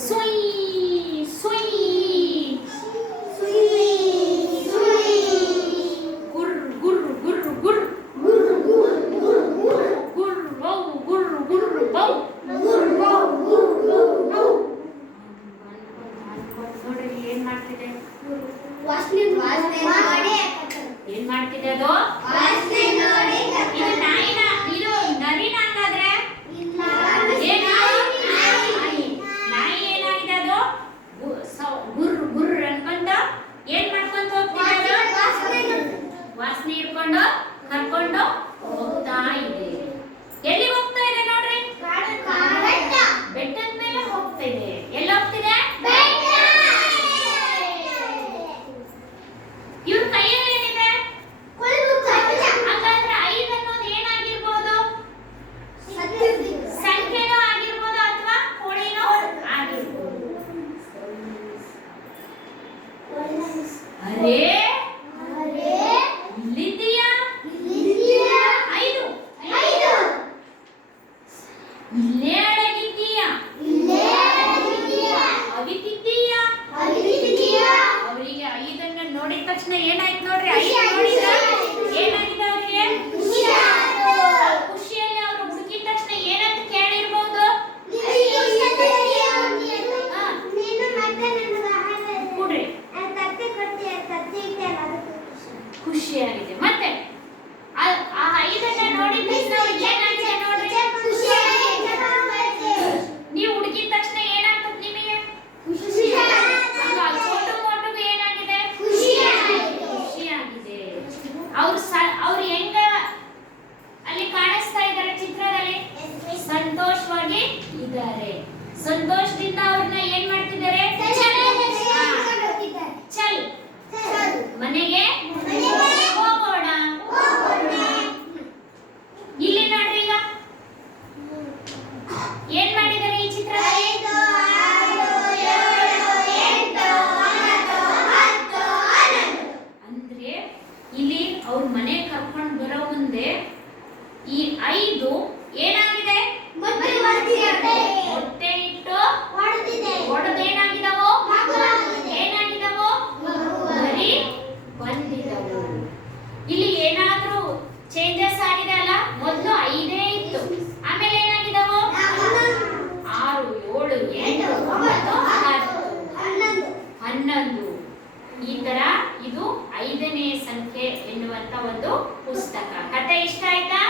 ಸುಯ್ ಸುಯ್ ಗುರ್ ಗುರ್ ಗುರ್ ಗುರ್ ಗುರ್ ಬೌ ಗುರ್ ಗುರ್ ಬೌ ನೋಡ್ರಿ ಏನ್ ಮಾಡ್ತಿದೆ ಏನ್ ಮಾಡ್ತಿದೆ ಅದು ಇದು ನಾಯಿನ ಇದು ನರಿನ ಹಂಗಾದ್ರೆ ಏನು ನಾಯಿ ಏನಾಗಿದೆ ಅದು ಗುರ್ ಗುರ್ ಅನ್ಕೊಂತ ಏನ್ ಮಾಡ್ಕೊಂತ ಹೋಗ್ತಿದೆ ವಾಸನೆ ಹಿಡ್ಕೊಂಡು ಕರ್ಕೊಂಡು ಹೋಗ್ತಾ ಇದೆ ಎಲ್ಲಿ ಹೋಗ್ತಾ ಇದೆ ನೋಡ್ರಿ ಬೆಟ್ಟದ ಮೇಲೆ ಹೋಗ್ತಾ ಇದೆ ಎಲ್ಲಿ ಹೋಗ್ತಿದೆ ಇವ್ರ ಕೈಯಲ್ಲಿ ಏನಿದೆ ಹಾಗಾದ್ರೆ 5 ಅನ್ನೋದು ಏನಾಗಿರ್ಬೋದು ಸಂಖ್ಯೆನೂ ಆಗಿರ್ಬೋದು ಅಥವಾ ಕೋಳಿನೂ ಆಗಿರ್ಬೋದು ಅರೇ ಇಲ್ಲಿದೆಯಾ 5 ಇಲ್ಲೇ ಅಡಗಿದ್ದೀಯಾ ಅಗಿತಿದ್ದೀಯಾ ಅವರಿಗೆ 5 ನೋಡಿದ ತಕ್ಷಣ ಏನಾಯ್ತು ನೋಡ್ರಿ 5 ನೋಡಿದ್ರ ಏನಾಗಿದೆ ಅವರಿಗೆ ಖುಷಿಯಲ್ಲಿ ಅವರು ಹುಡುಕಿದ ತಕ್ಷಣ ಏನಂತ ಕೇಳಿರ್ಬೋದು ಕೊಡ್ರಿ ಖುಷಿಯಾಗಿದೆ ಮತ್ತೆ ಆ 5 ನೋಡಿದ ತಕ್ಷಣ ಅವ್ರಿಗೆ ಏನಾಗಿದೆ ನೋಡ್ರಿ ನೀವು ಹುಡುಕಿದ ತಕ್ಷಣ ಏನಾಗ್ತದೆ ನಿಮಗೆ ಏನಾಗಿದೆ ಖುಷಿಯಾಗಿದೆ ಅವ್ರು ಹೆಂಗ ಅಲ್ಲಿ ಕಾಣಿಸ್ತಾ ಇದ್ದಾರೆ ಚಿತ್ರದಲ್ಲಿ ಸಂತೋಷವಾಗಿ ಇದ್ದಾರೆ ಸಂತೋಷದಿಂದ ಅವ್ರನ್ನ ಏನ್ ಮಾಡ್ತಿದ್ದಾರೆ ಚಲ್ ಮನೆಗೆ ಹೋಗೋಣ ಇಲ್ಲಿ ನೋಡ್ರಿ ಈಗ ಏನ್ ಮಾಡಿದ್ದಾರೆ ಈ ಚಿತ್ರದಲ್ಲಿ ಅಂದ್ರೆ ಇಲ್ಲಿ ಅವ್ರ ಮನೆ ಕರ್ಕೊಂಡು ಬರೋ ಮುಂದೆ ಈ 5 ಏನಾಗಿದೆ ಮೊಟ್ಟೆ ಇಟ್ಟು ಒಡೆದೇನಾಗಿದವೋ ಏನಾಗಿದವೋ ಮರಿ ಬಂದಿದವು ಇಲ್ಲಿ ಏನಾದ್ರೂ ಚೇಂಜಸ್ ಆಗಿದೆ ಅಲ್ಲ ಮೊದಲು 5 ಇತ್ತು ಆಮೇಲೆ ಏನಾಗಿದವೋ 6 7 8 9 10 11 ಈ ತರ ಇದು 5ನೇ ಸಂಖ್ಯೆ ಎನ್ನುವಂತ ಒಂದು ಪುಸ್ತಕ ಕತೆ ಇಷ್ಟ ಆಯ್ತಾ